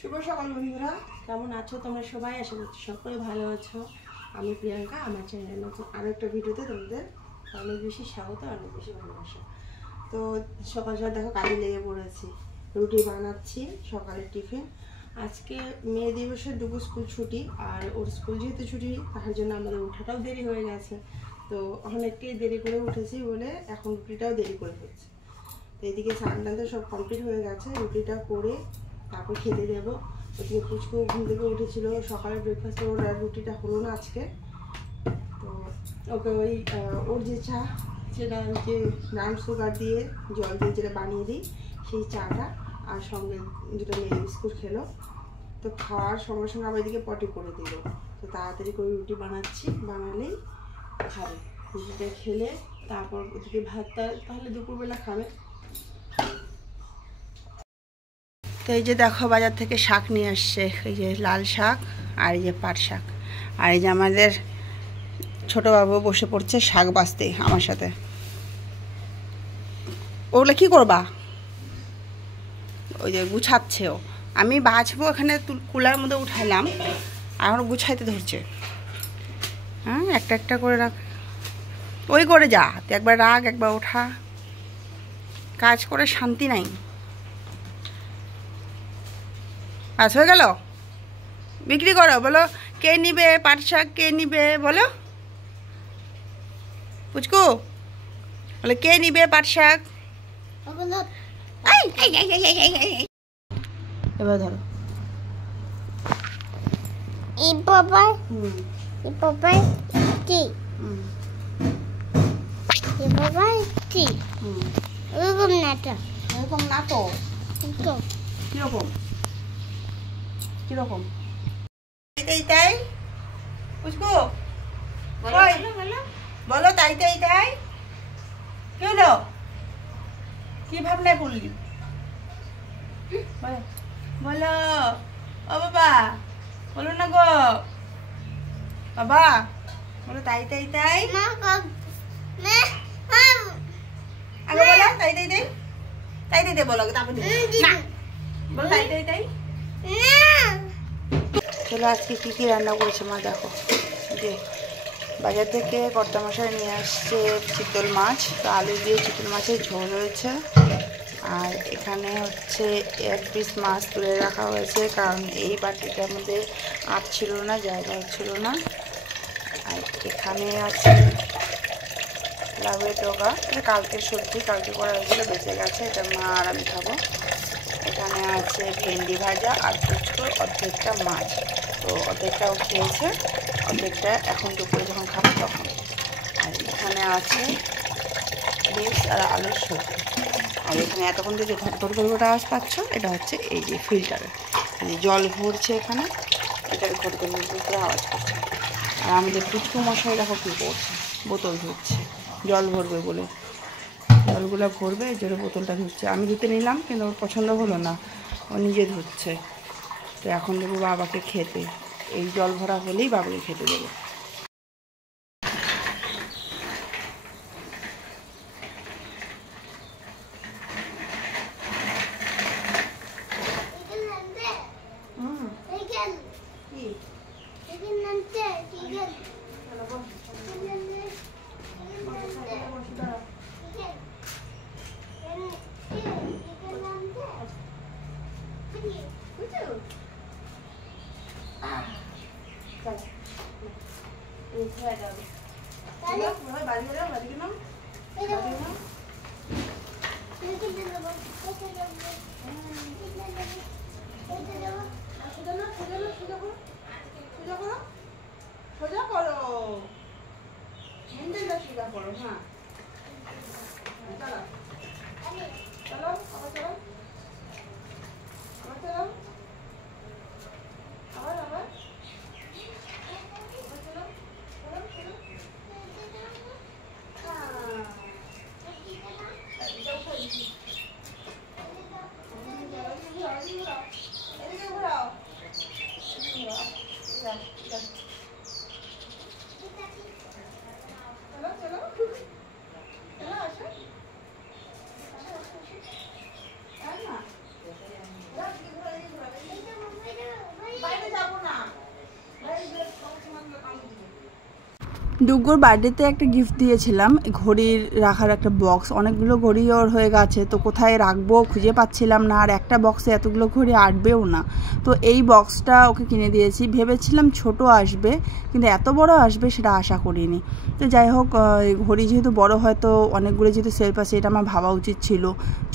শুভ সকাল বন্ধুরা, কেমন আছো তোমরা সবাই? আশা করছি সকলে ভালো আছো। আমি প্রিয়াঙ্কা, আমার চ্যানেলে নতুন আরও একটা ভিডিওতে তোমাদের অনেক বেশি স্বাগত, অনেক বেশি ভালোবাসা। তো সকাল সকাল দেখো কাজে লেগে পড়েছি, রুটি বানাচ্ছি সকালের টিফিন। আজকে মে দিবসের দুপুর স্কুল ছুটি, আর ওর স্কুল যেহেতু ছুটি তার জন্য আমাদের ওঠাটাও দেরি হয়ে গেছে। তো অনেকটাই দেরি করে উঠেছি বলে এখন রুটিটাও দেরি করে হচ্ছে। তো এদিকে স্নান টান তো সব কমপ্লিট হয়ে গেছে, রুটিটা করে তারপর খেতে দেবো। ওদিকে পুচকু ঘুম থেকে উঠেছিল, সকালে ব্রেকফাস্টে ওর রুটিটা হলো না আজকে। তো ওকে ওই ওর যে চা, যেটা যে ব্রাউন সুগার দিয়ে জল দিয়ে যেটা বানিয়ে দিই, সেই চাটা আর সঙ্গে দুটো মেয়ে বিস্কুট খেলো। তো খাওয়ার সঙ্গে সঙ্গে আবার এদিকে পটি করে দিল। তো তাড়াতাড়ি করে রুটি বানাচ্ছি, বানালেই খাবে। রুটিটা খেলে তারপর ওদিকে ভাতটা তাহলে দুপুরবেলা খাবে। তো এই যে দেখো বাজার থেকে শাক নিয়ে আসছে, এই যে লাল শাক আর এই যে পাট শাক। আর এই যে আমাদের ছোটো বাবু বসে পড়ছে শাক বাছতে আমার সাথে। ওগুলো কী করবা? ওই যে গুছাচ্ছে ও, আমি বাছবো এখানে কুলার মধ্যে উঠাইলাম, আর গুছাইতে ধরছে। হ্যাঁ, একটা একটা করে রাখ, ওই করে যা, একবার রাখ একবার ওঠা, কাজ করে শান্তি নাই। আজ হয়ে গেল, বিক্রি করো। বলো কে নিবে পাট শাক, কে নিবে বলো পুচকু, বলে কে নিবে পাট শাক। এবার ধরো এরকম না তো, কিরকম কিরকম তাই তাই পুচকু বলো তাই তাই তাই, কি হলো? কি ভাবনায় পড়লি বলো? ও বাবা বলো না গো বাবা, বলো তাই তাই তাই, আগে বলো তাই তাই তাই, তাই তাই তাই বলো তারপর না বলো তাই তাই তাই। চলো আজকে কী কী রান্না করেছে মা দেখো। যে বাজার থেকে কর্তামশাই নিয়ে আসছে চিতল মাছ, তো আলু দিয়ে চিতল মাছের ঝোল হয়েছে। আর এখানে হচ্ছে এক পিস মাছ তুলে রাখা হয়েছে, কারণ এই বাটিটার মধ্যে আট ছিল না, জায়গা ছিল না। আর এখানে আছে লাউয়ের ডগা, এটা কালকের সবজি, কালকে করা হয়েছিল বেঁচে গেছে, এটা মা আর আমি খাবো। এখানে আছে ভেন্ডি ভাজা আর পুচকুর অর্ধেকটা মাছ, তো অর্ধেকটাও খেয়েছে, অর্ধেকটা এখন দুপুরে যখন খাবো তখন। আর এখানে আছে চিপস আর আলুর সবজি। আর এখানে এতক্ষণ যে ধর করে আওয়াজ পাচ্ছ, এটা হচ্ছে এই যে ফিল্টারে জল ভরছে, এখানে এটার ঘর করে আওয়াজ করছে। আর আমাদের পুচকু মশাই দেখো কী করছে, বোতল ধুচ্ছে, জল ভরবে বলে জলগুলো ভরবে, এই জন্য বোতলটা ধুচ্ছে। আমি ধুতে নিলাম কিন্তু ওর পছন্দ হলো না, ও নিজে ধুচ্ছে। তো এখন দেবো বাবাকে খেতে, এই জল ভরা হলেই বাবাকে খেতে দেবো। সোজা করো, হ্যান্ডেলটা সোজা করো। হ্যাঁ চলো চলো আবার চলো, আবার চলো, আবার আবার চলো চলো চলো। এদিকে ঘোরাও, চলো চলো চলো আসো। ডুগুর বার্থডেতে একটা গিফট দিয়েছিলাম, ঘড়ির রাখার একটা বক্স। অনেকগুলো ঘড়ি ওর হয়ে গেছে, তো কোথায় রাখবো খুঁজে পাচ্ছিলাম না, আর একটা বক্সে এতগুলো ঘড়ি আটবেও না। তো এই বক্সটা ওকে কিনে দিয়েছি। ভেবেছিলাম ছোট আসবে, কিন্তু এত বড় আসবে সেটা আশা করিনি। তো যাই হোক, ঘড়ি যেহেতু বড় হয় তো অনেকগুলো যেহেতু সেলফ আছে, এটা আমার ভাবা উচিত ছিল।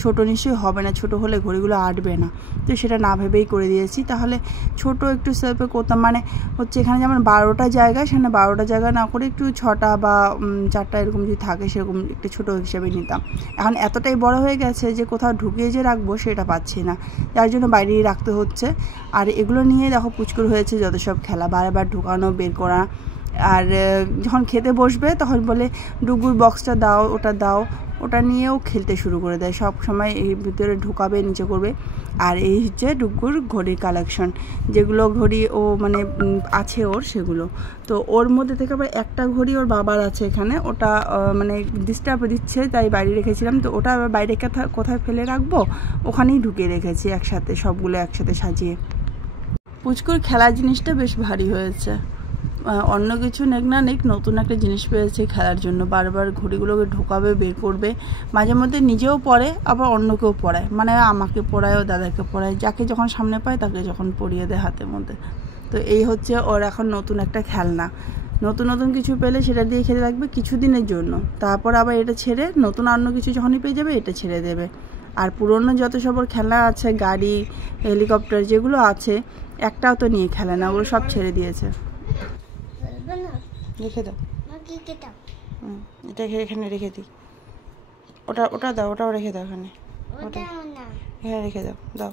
ছোট নিশ্চয়ই হবে না, ছোট হলে ঘড়িগুলো আটবে না, তো সেটা না ভেবেই করে দিয়েছি। তাহলে ছোট একটু সেলফে করতাম, মানে হচ্ছে এখানে যেমন 12টা জায়গা, সেখানে 12টা জায়গা না করে একটু 6টা বা 4টা এরকম যদি থাকে সেরকম একটু ছোটো হিসেবে নিতাম। এখন এতটাই বড় হয়ে গেছে যে কোথাও ঢুকিয়ে যে রাখবো সেটা পাচ্ছি না, যার জন্য বাইরেই রাখতে হচ্ছে। আর এগুলো নিয়ে দেখো পুচকুর হয়েছে যত সব খেলা, বারবার ঢুকানো বের করা। আর যখন খেতে বসবে তখন বলে ডুগুর বক্সটা দাও, ওটা দাও, ওটা নিয়েও খেলতে শুরু করে দেয়। সব সময় এই ভিতরে ঢুকাবে, নিচে করবে। আর এই হচ্ছে ডুগুর ঘড়ির কালেকশন, যেগুলো ঘড়ি ও মানে আছে ওর, সেগুলো। তো ওর মধ্যে থেকে আবার একটা ঘড়ি ওর বাবার আছে এখানে, ওটা মানে ডিস্টার্ব দিচ্ছে তাই বাইরে রেখেছিলাম। তো ওটা আবার বাইরে কোথায় ফেলে রাখবো, ওখানেই ঢুকিয়ে রেখেছি একসাথে, সবগুলো একসাথে সাজিয়ে। পুচকুর খেলার জিনিসটা বেশ ভারী হয়েছে, অন্য কিছু নেক না নেক নতুন একটা জিনিস পেয়েছে খেলার জন্য। বারবার ঘড়িগুলোকে ঢোকাবে, বের করবে, মাঝে মধ্যে নিজেও পড়ে আবার অন্যকেও পড়ায়, মানে আমাকে পড়ায় ও দাদাকে পড়ায়, যাকে যখন সামনে পায় তাকে যখন পড়িয়ে দেয় হাতের মধ্যে। তো এই হচ্ছে ওর এখন নতুন একটা খেলনা। নতুন নতুন কিছু পেলে সেটা দিয়ে খেতে থাকবে কিছুদিনের জন্য, তারপর আবার এটা ছেড়ে নতুন অন্য কিছু যখনই পেয়ে যাবে এটা ছেড়ে দেবে। আর পুরনো যত সব ওর খেলনা আছে, গাড়ি, হেলিকপ্টার যেগুলো আছে, একটাও তো নিয়ে খেলে না, ওগুলো সব ছেড়ে দিয়েছে। রেখে দাও, এটা এখানে রেখে দিই। ওটা দাও, ওটাও রেখে দাও এখানে, ওটা এখানে রেখে দাও, দাও।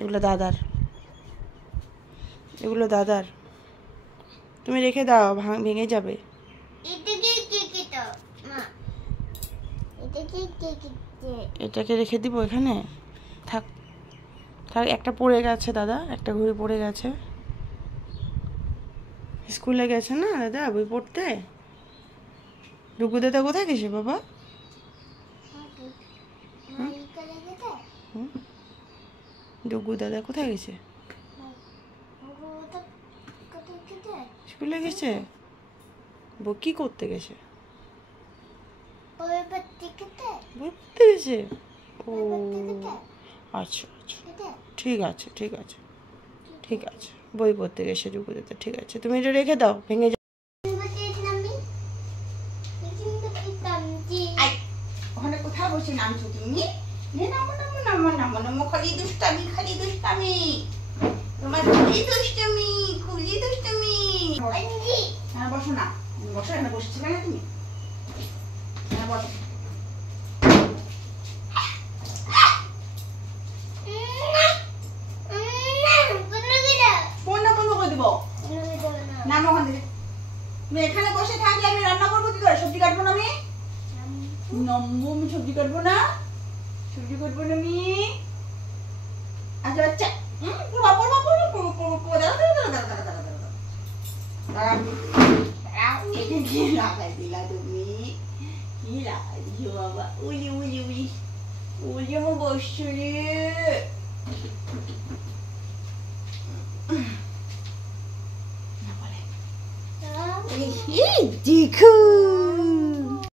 এগুলো দাদার, এগুলো দাদার, তুমি রেখে দাও, ভেঙে যাবে। এটাকে রেখে দিব এখানে, থাক থাক। একটা পড়ে গেছে দাদা, একটা ঘড়ি পড়ে গেছে, স্কুলে গেছে না দাদা বই পড়তে। ডুগু দাদা কোথায় গেছে বাবা? ডুগু দাদা কোথায় গেছে? স্কুলে গেছে। বই কি করতে গেছে? বই পড়তে গেছে। ও আচ্ছা আচ্ছা, ঠিক আছে ঠিক আছে ঠিক আছে, বই পড়তে গেছে ডুগু দাদা, ঠিক আছে। তুমি এটা রেখে দাও, ভেঙে যাও। ওখানে কোথায় বসে নামছো তুমি? নামো নামো নামো নামো নামো, খালি দুষ্টামি, খালি দুষ্টামি, তোমার খুবই দুষ্টামি, খুবই দুষ্টামি। হ্যাঁ বসো না, বসো, এখানে বসছিলে না তুমি? হ্যাঁ বসো। ফোনটা বন্ধ করে দেবো, নামো ওখান থেকে। তুমি এখানে বসে থাকলে আমি রান্না করবো কি করে? সবজি কাটবো না আমি? আমি সবজি কাটবো না, সবজি কাটবো না আমি। আচ্ছা আচ্ছা, কি লাগাই দিলা তুমি? কি লাগাই দিছো বাবা? উলি উলি উলি উলি, আমার বসছো রে। দেখো